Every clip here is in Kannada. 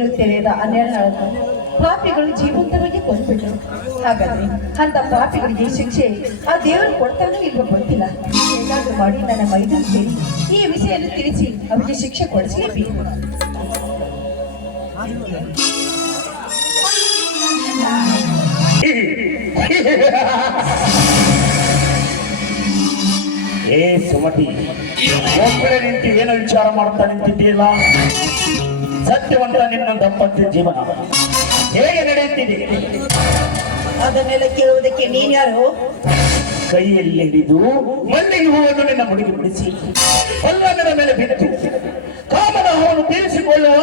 ಏನು ತಿಳಿಯದ ಹನ್ನೆರಡು ಪಾಪಿಗಳು ಜೀವಂತವಾಗಿ ಕೊಂದ್ಬಿಟ್ರು. ಹಾಗಾದ್ರೆ ಅಂತ ಪಾಪಿಗಳಿಗೆ ಶಿಕ್ಷೆ ಆ ದೇವರು ಕೊಡ್ತಾನೋ ಇಲ್ವೋ ಗೊತ್ತಿಲ್ಲ. ಹೇಗಾದ್ರೂ ಮಾಡಿ ನನ್ನ ಮೈದೂರು ಸೇರಿ ಈ ವಿಷಯವನ್ನು ತಿಳಿಸಿ ಅವರಿಗೆ ಶಿಕ್ಷೆ ಕೊಡಿಸಲೇಬೇಕು. ಏ ಸುಮತಿ, ಒಬ್ಬಳೆ ನಿಂತು ಏನು ವಿಚಾರ ಮಾಡ್ತಾ ನಿಂತಿದ್ದೀಯಲ್ಲ? ಸತ್ಯವಂತ ನಿನ್ನ ದಂಪತ್ಯ ಜೀವನ ಹೇಗೆ ನಡೆಯುತ್ತಿದೆ? ಅದನ್ನೆಲ್ಲ ಕೇಳುವುದಕ್ಕೆ ನೀನ್ ಯಾರು? ಕೈಯಲ್ಲಿ ಹಿಡಿದು ಮಲ್ಲಿಗೆ ಹೂವನ್ನು ನಿನ್ನ ಮುಡಿಗೆ ಬಿಡಿಸಿ ಪಲ್ಲವನ ಮೇಲೆ ಬಿದ್ದು ಕಾಮನ ಹೂವನ್ನು ತೀರಿಸಿಕೊಳ್ಳುವ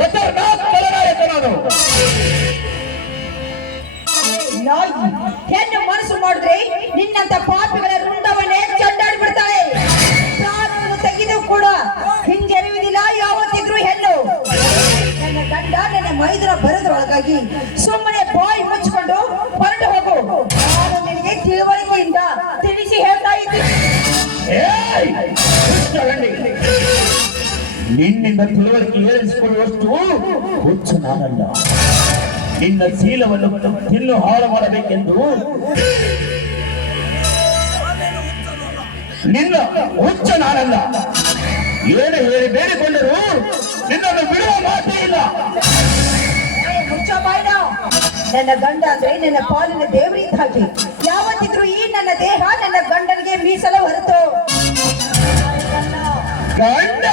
ಖತರ್ನಾಕ್ ಖಳನಾಯಕ ನಾನು. ಹೆಣ್ಣು ಮನಸ್ಸು ಮಾಡಿದ್ರೆ ನಿನ್ನಂತ ಪಾಪಿಗಳ ವೃಂದವನ್ನೇ ಚಂಡಾಡಿ ಬಿಡ್ತಾಳೆ. ಪ್ರಾಣವನ್ನು ತೆಗೆದು ಕೂಡ ಹಿಂಜರಿಯುವುದಿಲ್ಲ ಯಾವತ್ತಿದ್ರು ಹೆಣ್ಣು. ನನ್ನ ಗಂಡ ನನ್ನ ಮೈದುರ ಬರೋದ್ರೊಳಗಾಗಿ ಸುಮ್ಮನೆ ಬಾಯಿ ಮುಚ್ಚಿಕೊಂಡು ಹೊರಟು ಹೋಗು. ನಾನು ನಿನಗೆ ತಿಳುವಳಿಕೆಯಿಂದ ತಿಳಿಸಿ ಹೇಳ್ತಾ ಇದ್ದೀನಿ. ನಿನ್ನಿಂದ ತಿಳುವಳಿಕೆ ಏರಿಸಿಕೊಳ್ಳುವಷ್ಟು ಹುಚ್ಚು ನಾನಲ್ಲ. ನಿನ್ನ ಶೀಲವನ್ನು ತಿನ್ನು ಹಾಳು ಮಾಡಬೇಕೆಂದು ನಿನ್ನ ಹುಚ್ಚ ನಾನಲ್ಲ. ಏನು ಹೇಳಿ ಬೇಡಿಕೊಂಡರು ನಿನ್ನನ್ನು ಬಿಡುವ ಮಾತೇ ಇಲ್ಲ. ನನ್ನ ಗಂಡ ಅಂದ್ರೆ ನನ್ನ ಪಾಲಿನ ದೇವರಿದ್ದ ಹಾಗೆ. ಯಾವತ್ತಿದ್ರು ಈ ನನ್ನ ದೇಹ ನನ್ನ ಗಂಡನಿಗೆ ಮೀಸಲ ಹೊರತು ಗಂಡ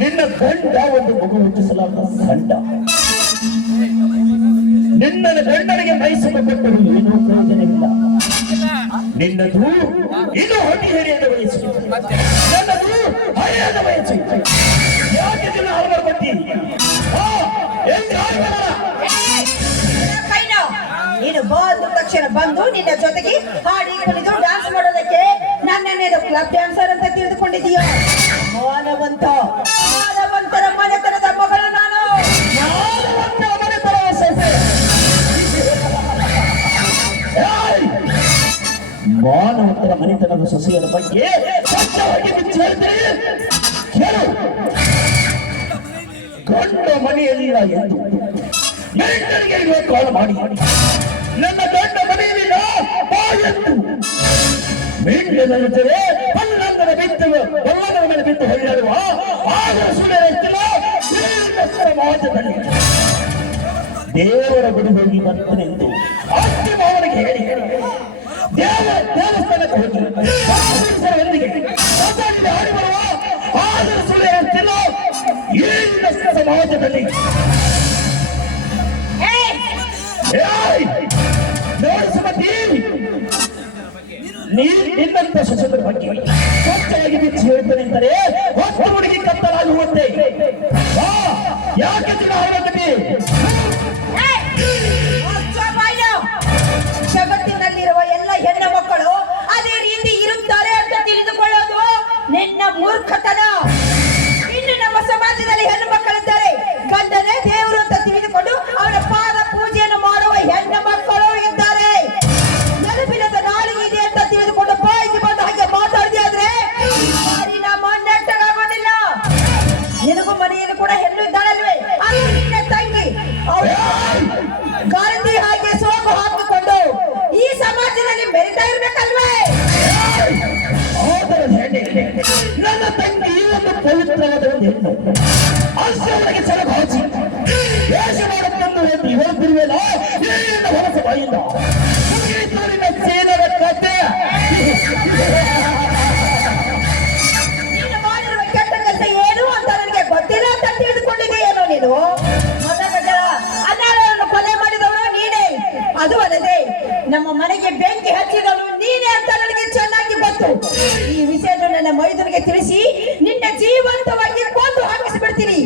ನಿನ್ನ ಗಂಡ ಒಂದು ಮಗು ಹುಟ್ಟಿಸಲಾದ ಗಂಡ. ನಿನ್ನ ಗಂಡನಿಗೆ ಮೈಸೂರು ಏನೂ ಪ್ರಯೋಜನವಿಲ್ಲ. ನಿನ್ನದು ಇದು ಹೊಟ್ಟಿ ಹಿರಿಯದ ವಯಸ್ಸು, ನನ್ನದು ಹರಿಯದ ವಯಸ್ಸು. ಯಾಕೆ ದಿನ ಹಲವಾರು ಬಟ್ಟಿ ನೀನು ಬಂದ ತಕ್ಷಣ ಬಂದು ನಿನ್ನ ಜೊತೆಗೆ ಹಾಡಿ ಕುಣಿದು ಡ್ಯಾನ್ಸ್ ಮಾಡೋದಕ್ಕೆ ನನ್ನೇನು ಕ್ಲಬ್ ಡ್ಯಾನ್ಸರ್ ಅಂತ ತಿಳಿದುಕೊಂಡಿದೀಯ? ಮಾನವಂತರ ಮನೆತನದ ಮಗಳು ನಾನು. ಮಾನವಂತರ ಮನೆತನದ ಸೊಸೆಯರ ಬಗ್ಗೆ ಗಂಡ ಮನೆಯಲ್ಲಿಲ್ಲ ಎಂದು ಮೆಂಟರಿಗೆ ಕಾಲ್ ಮಾಡಿ ನನ್ನ ಗಂಡ ಮನೆಯಲ್ಲಿಲ್ಲ ಎಂದು ಮೆಂಟನಲ್ಲಿದ್ದರೆ ಪಲ್ಲಂಗನ ಬಿತ್ತು ಪಲ್ಲಂಗನ ಮೇಲೆ ಬಿತ್ತು ಹೊರಡುವ ಆದರೂ ಸುಳ್ಳಿಲ್ಲ. ಸಮಾಜದಲ್ಲಿ ದೇವರ ಗುಡಿ ಹೋಗಿ ಬರ್ತನೆಂದು ಅಷ್ಟು ಅವನಿಗೆ ಹೇಳಿ ದೇವಸ್ಥಾನಕ್ಕೆ ಹೋಗಿ ಆಡಿ ಬರುವ ಆದರೂ ಸುಳ್ಳಿಲ್ಲ. ಈ ಸಮಾಜದಲ್ಲಿ ನೋಡಿ ಸುಮತಿ, ನಿನ್ನಂತ ಸೊಸೆಗಳ ಬಗ್ಗೆ ಸ್ವಚ್ಛವಾಗಿ ಬಿಚ್ಚಿ ಹೇಳ್ತಾನೆ ಎಂದರೆ ಹೊತ್ತು ಹುಡುಗಿ ಕತ್ತಲಾಗುವಂತೆ. ಯಾಕೆ ಜಗತ್ತಿನಲ್ಲಿರುವ ಎಲ್ಲ ಹೆಣ್ಣು ಮಕ್ಕಳು ಅದೇ ರೀತಿ ಇರುತ್ತಾರೆ ಅಂತ ತಿಳಿದುಕೊಳ್ಳೋದು ನಿನ್ನ ಮೂರ್ಖತನ. ಇನ್ನು ನಮ್ಮ ಸಮಾಜದಲ್ಲಿ ಹೆಣ್ಣು ಮಕ್ಕಳಿದ್ದಾರೆ, ಗಂಡನೇ ದೇವರು ಅಂತ ತಿಳಿದುಕೊಂಡು ಅವರ ಪಾದ ಪೂಜೆಯನ್ನು ಮಾಡುವ ಹೆಣ್ಣು ಮಕ್ಕಳು ಇದ್ದಾರೆ. ನೆನಪಿಲ್ಲದ ನಾಳಿಗೆ ಇದೆ ಅಂತ ತಿಳಿದುಕೊಂಡು ಬಾಯಿಗೆ ಬಂದ ಹಾಗೆ ಮಾತಾಡಿದೆ ಆದ್ರೆ ನಮ್ಮ ನೆಟ್ಟಗಾಗೋದಿಲ್ಲ. ನಿನಗೂ ಮನೆಯಲ್ಲಿ ಕೂಡ ಹೆಣ್ಣು ಇದ್ದಾಳಲ್ವೇ? ಅದು ನಿನ್ನ ತಂಗಿ. ಗಾಂಧಿ ಹಾಗೆ ಸೋಗು ಹಾಕಿಕೊಂಡು ಈ ಸಮಾಜದಲ್ಲಿ ಮೆರಿತಾ ಇರ್ಬೇಕಲ್ವೇ? ನನ್ನ ತಂಗಿ ಒಂದು ಪವಿತ್ರವಾದ ಒಂದು ಹೆಣ್ಣು ಅಷ್ಟೊಳಗೆ ಸಲಗ ಹಾಕಿ ದೇಶ ಮಾಡುತ್ತಂದು ಎಂದು ಹೇಳುತ್ತಿರುವೆಲ್ಲ ಏನಿಂದ ಹೊರಸ ಬಾಯಿಂದ ಮುಗಿಯಿತೂರಿನ ಸೇನರ ಕಥೆ. ನೀನು ಮಾಡಿರುವ ಕೆಟ್ಟ ಕೆಲಸ ಏನು ಅಂತ ನನಗೆ ಗೊತ್ತಿಲ್ಲ ಅಂತ ತಿಳಿದುಕೊಂಡಿದೆಯೇನೋ ನೀನು? ಅನಾಥರನ್ನು ಕೊಲೆ ಮಾಡಿದವರು ನೀನೇ. ಅದು ಅಲ್ಲದೆ ನಮ್ಮ ಮನೆಗೆ ಬೆಂಕಿ ಹಚ್ಚಿದವರು ನೀನೇ ಅಂತ ನನಗೆ ಚೆನ್ನಾಗಿ ಗೊತ್ತು. ಈ ವಿಷಯವನ್ನು ನನ್ನ ಮೈದುನಿಗೆ ತಿಳಿಸಿ ನಿನ್ನ ಜೀವಂತವಾಗಿ ಕೊಂದು ಹಾಕಿಸಿಬಿಡ್ತೀನಿ.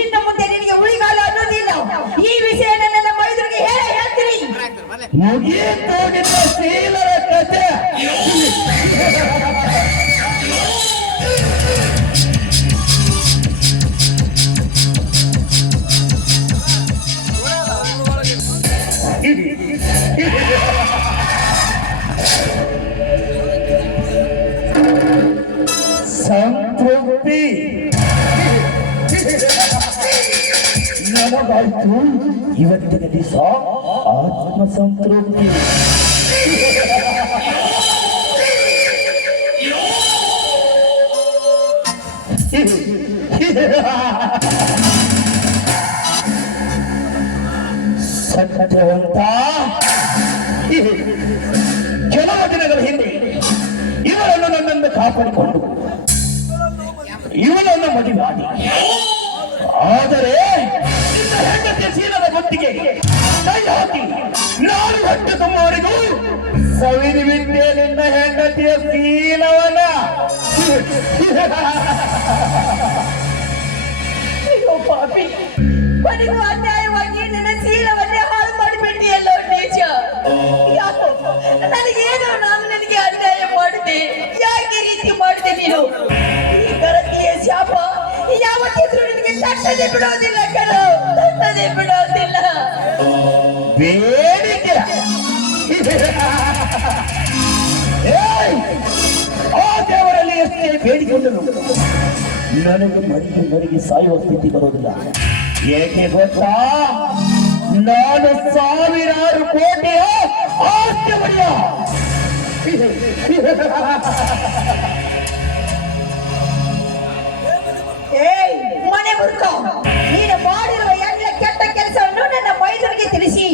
ಇನ್ನು ಮುಂದೆ ನಿನಗೆ ಉಳಿಗಾಲ ಅನ್ನೋದಿಲ್ಲ. ಈ ವಿಷಯ ನನ್ನ ಮೈದುನಿಗೆ ಹೇಳ್ತೀನಿ. ಮುಗಿಯಿತೋಗಿದ್ದ ಶೀಲರ ಕಥೆ. ಸಂತೃಪ್ತಿ ನನಗಾಯ್ತು ಇವತ್ತಿನ ದಿವಸ ಆತ್ಮ ಸಂತೃಪ್ತಿ. ಸತ್ಯವಂತ ಕೆಲವು ದಿನಗಳ ಹಿಂದೆ ಇವರನ್ನು ನನ್ನನ್ನು ಕಾಪಾಡಿಕೊಂಡು ಇವನನ್ನು ಮದುವೆ ಮಾಡಿ, ಆದರೆ ನಿನ್ನ ಹೆಂಡತಿಯ ಶೀಲದ ಹೊತ್ತಿಗೆ ಕೈ ಹಾಕಿ ನಾನು ಹೊಟ್ಟೆ ತುಂಬವರೆಗೂ ಸವಿದು ಬಿಟ್ಟೆ ನಿನ್ನ ಹೆಂಡತಿಯ ಶೀಲವನ. ಅಯ್ಯೋ ಪಾಪಿ, ಕೊನೆಗೂ ಅನ್ಯಾಯವಾಗಿ ನನ್ನ ಶೀಲವನ್ನೇ ಹಾಳು ಮಾಡಿಬಿಟ್ಟಿಯಲ್ಲೋ ನಿಜ. ಯಾಕೋ ನನಗೇನೋ ನಾನು ನಿನಗೆ ಅನ್ಯಾಯ ಮಾಡಿದೆ? ಯಾಕೆ ಈ ರೀತಿ ಮಾಡಿದೆ ನೀನು? ಈ ಗರತಿಯ ಶಾಪ ಯಾವತ್ತಿದ್ರೂ ನಿನಗೆ ತಟ್ಟದೆ ಬಿಡೋದಿಲ್ಲ ಕಣೋ, ತಟ್ಟದೆ ಬಿಡೋದಿಲ್ಲ. ಬೇಡಿಕೆ ಆ ದೇವರಲ್ಲಿ ಎಷ್ಟೇ ಬೇಡಿಕೊಂಡನು ನನಗೆ ಮರಿಗೆ ಸಾಯುವ ಸ್ಥಿತಿ ಬರೋದಿಲ್ಲ. ಏಕೆ ಗೊತ್ತಾ? ನಾನು ಸಾವಿರಾರು ಕೋಟಿಯ ಆಸ್ತಿ ಒಡೆಯ. ಏಯ್ ಮನೆ ಮುರುಕ, ನೀನು ಮಾಡಿರುವ ಎಲ್ಲ ಕೆಟ್ಟ ಕೆಲಸವನ್ನು ನನ್ನ ಮೈದನಿಗೆ ತಿಳಿಸಿ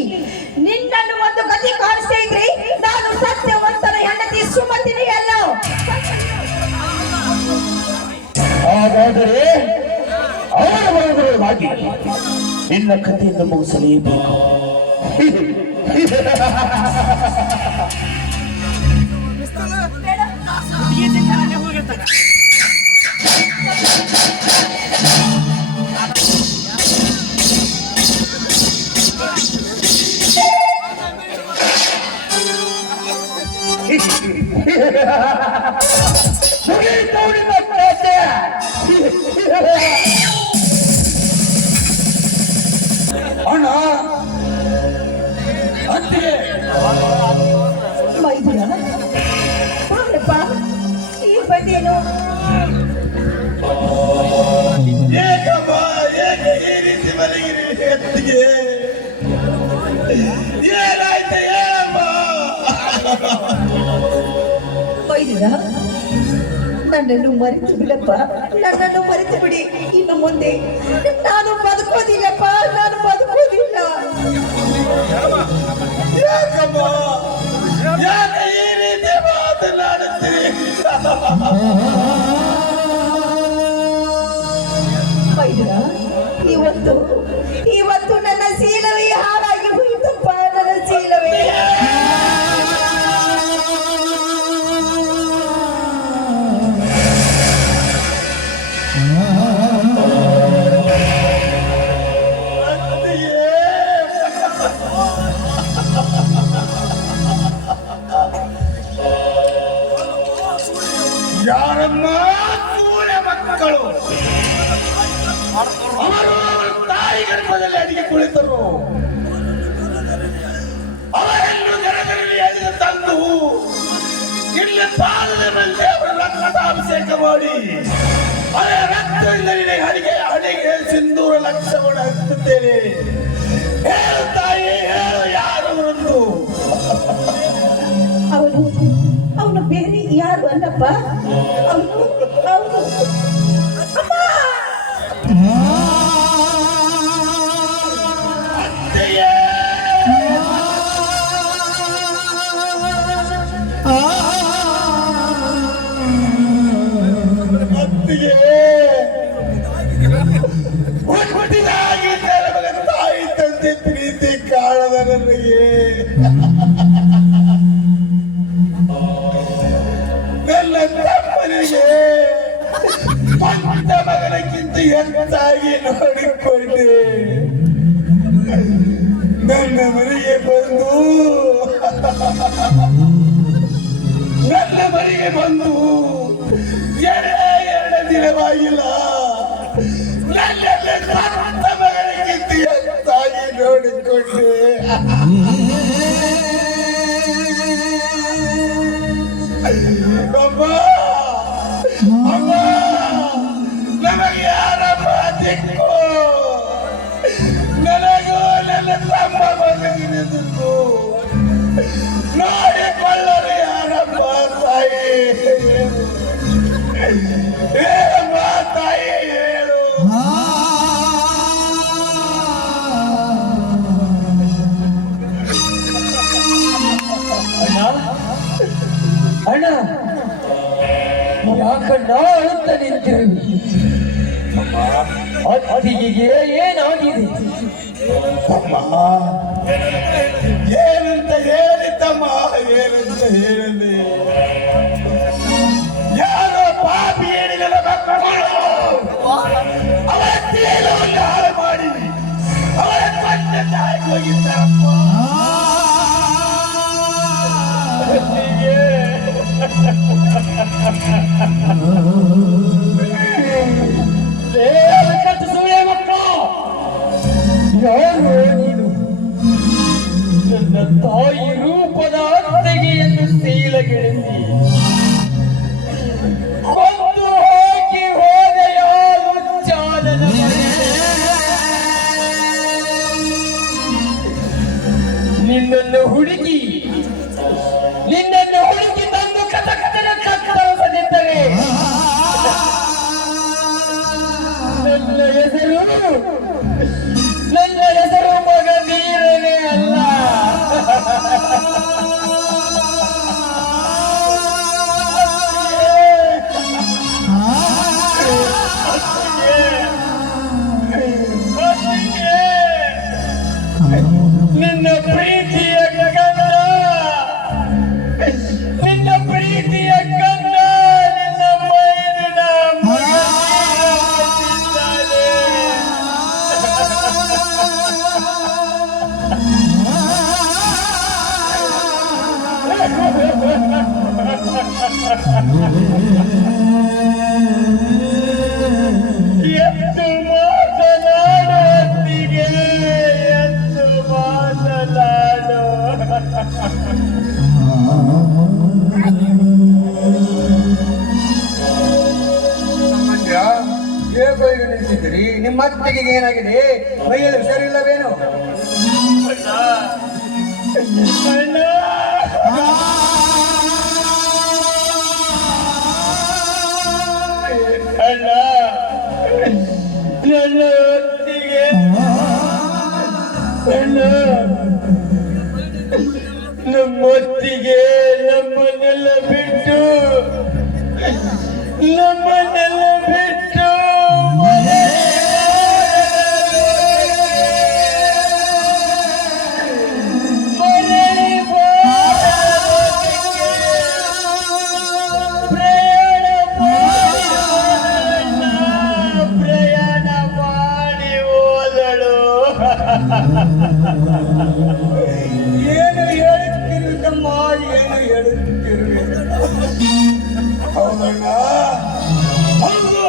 ನಿನ್ನನ್ನು ಒಂದು ಗತಿ ಕಾಣಿಸ್ತಾ ಇದ್ರಿ ನಾನು ಸತ್ಯವಂತನ ಹೆಂಡತಿ ಸುಮತಿನಿ ಅಲ್ಲ. ಹಾಗಾದರೆ ಅವರ ಬರೋದರೊಳಗಾಗಿ ನಿನ್ನ ಕಥೆಯನ್ನು ಮುಗಿಸಲೇಬೇಕು. ಅಣ್ಣ ಅಂತೆ ಮೈದುನ ಬಾರಪ್ಪ, ಈ ಬದಿಯೇನು? ಏಕಮ್ಮ ಏಕೆ ಈ ರೀತಿ ಮಲಗಿರಿ? ಎತ್ತಿಗೆ ಏನಾಯ್ತು ಹೇಳಮ್ಮ? ಮೈದುನ, ನನ್ನನ್ನು ಮರೆತು ಬಿಡಪ್ಪ, ನನ್ನನ್ನು ಮರೆತು ಬಿಡಿ. ಇನ್ನು ಮುಂದೆ ನಾನು ಬದುಕೋದಿಲ್ಲಪ್ಪ, ನಾನು ಬದುಕೋದಿಲ್ಲ. ಯಾಕಮ್ಮ ಯಾಕೆ ಈ ರೀತಿ ಮಾತನಾಡುತ್ತೀರಿ? ಮೈದುನ, ಇವತ್ತು ನನ್ನ ಶೀಲವೇ ಹಾಳಾಗಿ ಹೋಯಿತಪ್ಪ, ನನ್ನ ಶೀಲವೇ. ಯಾರಮ್ಮ ಸೂರ್ಯ ಮಕ್ಕಳು ಅವರು ತಾಯಿ ಗರ್ಭದಲ್ಲಿ ಅಡಿಗೆ ಕುಳಿತರು. ಅವರನ್ನು ಗರಗರಲ್ಲಿ ಅಡಿಗೆ ತಂದು ಇಲ್ಲಿ ಪಾದದ ಮೇಲೆ ಅವರ ರಕ್ತದ ಅಭಿಷೇಕ ಮಾಡಿ ಅವರ ರಕ್ತದಿಂದ ಅಡಿಗೆ ಸಿಂಧೂರ ಲಕ್ಷವನ್ನು ಹಚ್ಚುತ್ತೇನೆ. ಹೇಳು ತಾಯಿ, ಹೇಳು ಯಾರವರನ್ನು? ಅವನು ಬೇರೆ ಯಾರು ಅಲ್ಲಪ್ಪ, ಅವನು ಅತ್ತೆಯೇ ಹುಟ್ಟಿದಾಗಿ ತಾಯಿ ತಂದೆ ಪ್ರೀತಿ ಕಾಣದ ನನಗೆ ನನ್ನ ತಮ್ಮನಿಗೆ ಸ್ವಂತ ಮಗನಕ್ಕಿಂತ ಹೆಚ್ಚಾಗಿ ನೋಡಿಕೊಂಡೆ. ನನ್ನ ಮನೆಗೆ ಬಂದು ಎರಡು ದಿನವಾಗಿಲ್ಲ. ನನ್ನ ಸ್ವಂತ ಮಗನಕ್ಕಿಂತ ಹೆಚ್ಚಾಗಿ ನೋಡಿಕೊಂಡೆ. ಅಮ್ಮ ಅಮ್ಮ, ನಮಗೆ ಯಾರಮ್ಮ ದಿಕ್ಕು? ನೋಡಿಕೊಳ್ಳಲು ಯಾರಪ್ಪ ತಾಯಿ? ಹೇಳಮ್ಮ ತಾಯಿ, ಹೇಳು. ಅಣ್ಣ, ಯಾಕಣ್ಣ ಅಳುತ್ತ ನಿಂತಿರುವಿ? ಅತ್ತಿಗೆಗೆ ಏನಾಗಿದೆ? ಏನಂತ ಹೇಳಿದ್ದಮ್ಮ, ಏನಂತ ಹೇಳಲಿ? ಯಾರೋ ಪಾಪಿ ಹೇಳಿದ ಮಕ್ಕಳು ಅವರ ತೇಲವನ್ನು ಹಾಳು ಮಾಡಿ ಅವರ ತಂದೆ ತಾಯಿ ಹೋಗಿದ್ದಾರಪ್ಪ. ಸುಳ್ಳೆ ಮಕ್ಕಳು, ಯಾರು ನೀನು? ನನ್ನ ತಾಯಿ ರೂಪದ ಅತ್ತಿಗೆಯನ್ನು ಶೀಲಗೆಳಿಸಿ ಕೊಂದು ಹೋಗಿ ಹೋದೆಯ ಲುಚ್ಚಾನನ ನಿನ್ನನ್ನು ಹುಡುಕಿ ತಂದು ಕಥಕಥನ ಕತ್ತರಿಸದಿದ್ದರೆ ನನ್ನ ಹೆಸರು ಮಗ ನೀರನೇ ಅಲ್ಲ. ನಿನ್ನ ಪ್ರೀತಿಯ ಗಂಡ, ನಿನ್ನ ಪ್ರೀತಿಯ ಗಂಡ, ನಿನ್ನ ಮೈದಿನ ಎಷ್ಟು ಮಾತನಾಡು ಅತ್ತಿಗೆ, ಎಷ್ಟು ಮಾತನಾಡು. ಹೇಗೋ ಈಗ ನಿಂತಿದ್ದೀರಿ? ನಿಮ್ಮ ಅತ್ತಿಗೆ ಏನಾಗಿದೆ? ಮೈಯಲ್ಲಿ ಹುಷಾರಿಲ್ಲವೇನು? ಅಣ್ಣ, ಅಣ್ಣ, ನನ್ನ ಹೊತ್ತಿಗೆ ಅಣ್ಣ, ನಮ್ಮೊತ್ತಿಗೆ ನಮ್ಮನ್ನೆಲ್ಲ ಬಿಟ್ಟು ಪ್ರಯಾಣ ಮಾಡಿ ಹೋದಳು. ಏನು ಹೇಳುತ್ತಿರುತ್ತಮ್ಮ, ಏನು ಹೇಳುತ್ತಿರುವೆ? ಹೌದಣ್ಣ, ಹೌದು.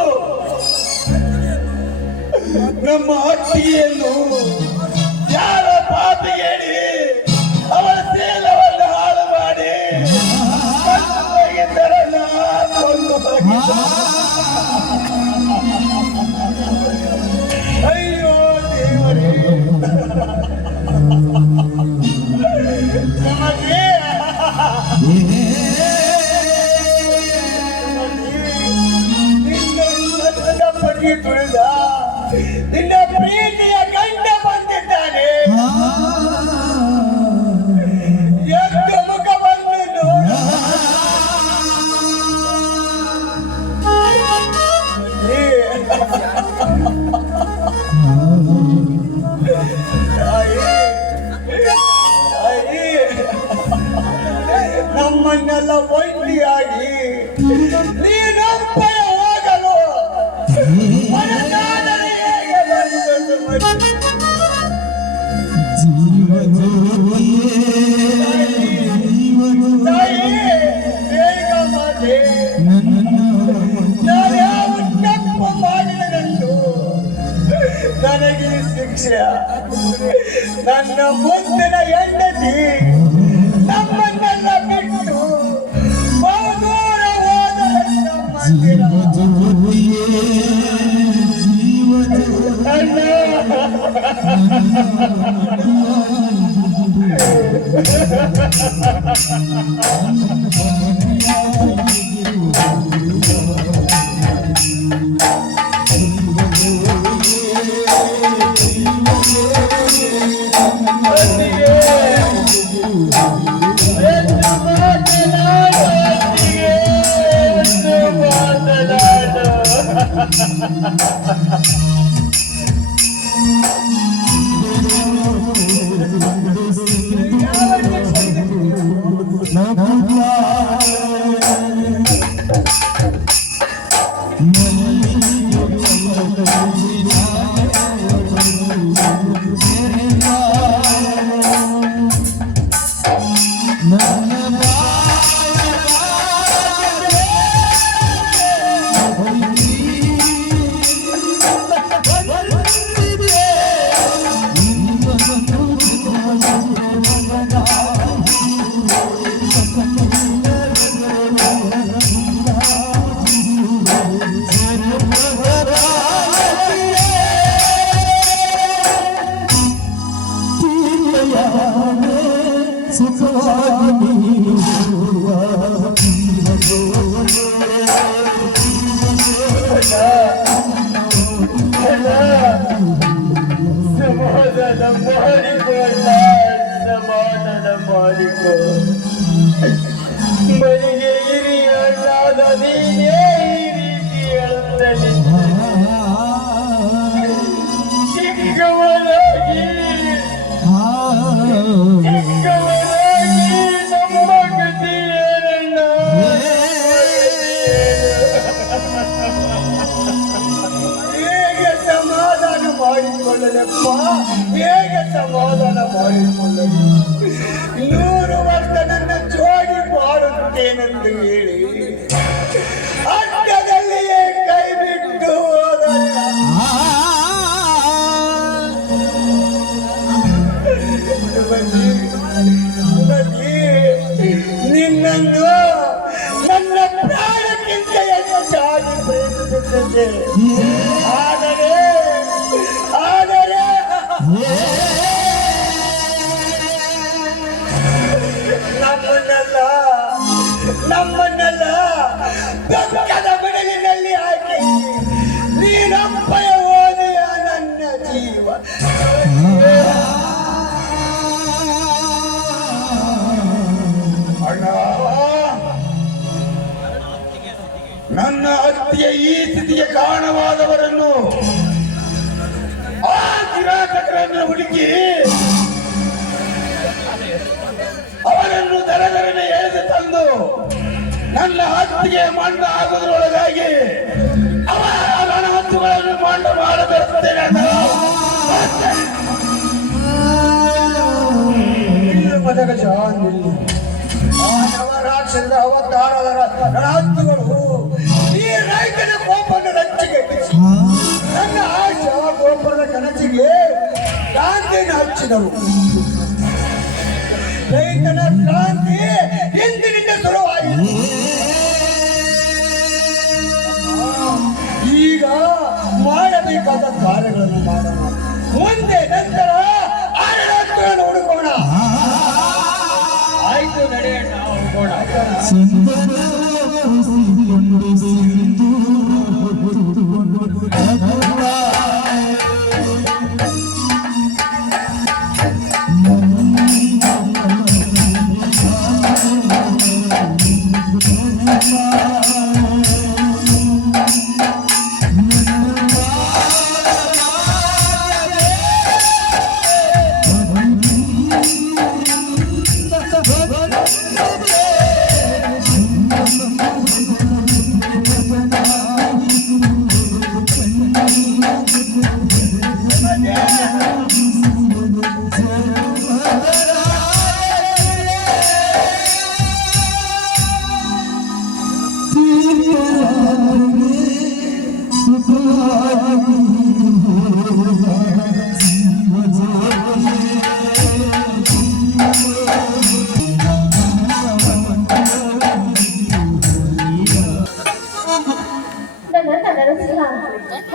ನಮ್ಮ ಅತ್ತಿಗೆಯನ್ನು ಯಾರ ಪಾಪಿ ಹೇಳಿ ಅವರ ಸೇಲವನ್ನು ಹಾಳು ಮಾಡಿ ಕೊಂದು ಹೋಗಿದ್ದರಲ್ಲ, ಕೊಂದು ಹೋಗಿದ್ದರು. ಅಯ್ಯೋ ದೇವರೇ, ನಮಗೆ ನಿನ್ನ ಪತಿ ತುಳಿದ ನಿನ್ನ ಪ್ರೀತಿಯ ಗಂಡ ಬಂದಿದ್ದಾನೆ. ಎಷ್ಟು ಮುಖ ಬಂದು ನೋಡು. ನಮ್ಮನ್ನೆಲ್ಲ ಒಂಟಿಯಾಗಿ ನೀನೊಬ್ಬನೇ ಹೋಗಲು ಮನಸ್ಸಾದರೆ ಹೇಗೆ ಬಂದದ್ದು ಮತ್ತೆ? ತಾಯಿ, ಬೇಗ ಮಾತೆ, ನಾನು ಯಾವ ತಪ್ಪು ಮಾಡಿದನೆಂದು ನನಗೆ ಶಿಕ್ಷೆ. ನನ್ನ ಮುಂದಿನ ಹೆಂಡತಿ ನಮ್ಮನ್ನೆಲ್ಲ ಬಿಟ್ಟು ಬಹುದೂರ ಹೋದ ಮಂದಿರ. ಅಣ್ಣ, ಸಮಾಧಾನ ಮಾಡಿಕೊ ಮನೆಗೆ ಹಿರಿಯಣ್ಣಾದ ನೀನೇ ಈ ರೀತಿ ಹೇಳುತ್ತೇನೆ ಚಿಕ್ಕವರಾಗಿ ನಮ್ಮ ಗತಿ ಏನಣ್ಣ ಹೇಗೆ ಸಮಾಧಾನ ಮಾಡಿಕೊಳ್ಳಲಪ್ಪ, ಹೇಗೆ ಸಮಾಧಾನ ಮಾಡಿಕೊಳ್ಳಲು? 100 ವರ್ಷ ನನ್ನ ಜೋಡಿ ಮಾಡುತ್ತೇನೆಂದು ಹೇಳಿ ಅಡ್ಡದಲ್ಲಿಯೇ ಕೈ ಬಿಟ್ಟು ಹೋದಲ್ಲ. ನಿನ್ನನ್ನು ನನ್ನ ಪ್ರಾಣಕ್ಕಿಂತ ಹೆಚ್ಚಾಗಿ ಪ್ರೇಮಿಸುತ್ತದೆ. ಆದರೆ ನಮ್ಮನ್ನೆಲ್ಲ ದುಃಖದ ಬಿಡಲಿನಲ್ಲಿ ಹಾಕಿ ನೀನಪ್ಪಯ ಓದಿಯ ನನ್ನ ಜೀವ. ಅಣ್ಣ, ನನ್ನ ಹತ್ಯೆಯ ಈ ಸ್ಥಿತಿಗೆ ಕಾರಣವಾದವರನ್ನು ಆ ಕಿರಾತಕರನ್ನು ಹುಡುಕಿ ಅವರನ್ನು ದರದರನೆ ಎಳೆದು ತಂದು ನನ್ನ ಹತ್ಯೆಗೆ ಮಣ್ಣ ಆಗುವುದರೊಳಗಾಗಿ ಅವರ ಹತ್ತುಗಳನ್ನು ಮಣ್ಣು ಮಾಡಬೇಕುತ್ತೇನೆ. ರಾಕ್ಷಸರ ಅವತಾರದ ಹತ್ತುಗಳು ಈ ರೈತನ ಕೋಪವನ್ನು ರಚ್ಚಿಗೆಟ್ಟಿಸಿ ನನ್ನ ಆಶಾ ಗೋಪುರದ ಕನಸಿಗೆ ಕ್ರಾಂತಿಯನ್ನು ಹಚ್ಚಿದರು. ರೈತನ ಕ್ರಾಂತಿ ಎಂದಿನಿಂದ ಶುರುವಾಯಿತು. ಈಗ ಮಾಡಬೇಕಾದ ಕಾರ್ಯಗಳನ್ನು ಮಾಡೋಣ. ಮುಂದೆ ನಂತರ ಆಡಳಿತಗಳನ್ನು ಹುಡುಕೋಣ. ಆಯ್ತು, ನಡೆಯೋಣ, ಹೋಗೋಣ.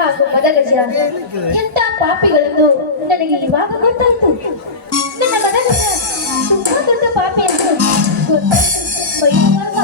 ಹಾಗೂ ಮದಗಜ ಎಂತ ಪಾಪಿಗಳನ್ನು ನನಗೆ ಇವಾಗ ಗೊತ್ತಾಯ್ತು. ನನ್ನ ಮನಸ್ಸು ತುಂಬಾ ದೊಡ್ಡ ಪಾಪಿ ಅಂತ ಗೊತ್ತಾಯ್ತು. ಬೈಯುವಾಗ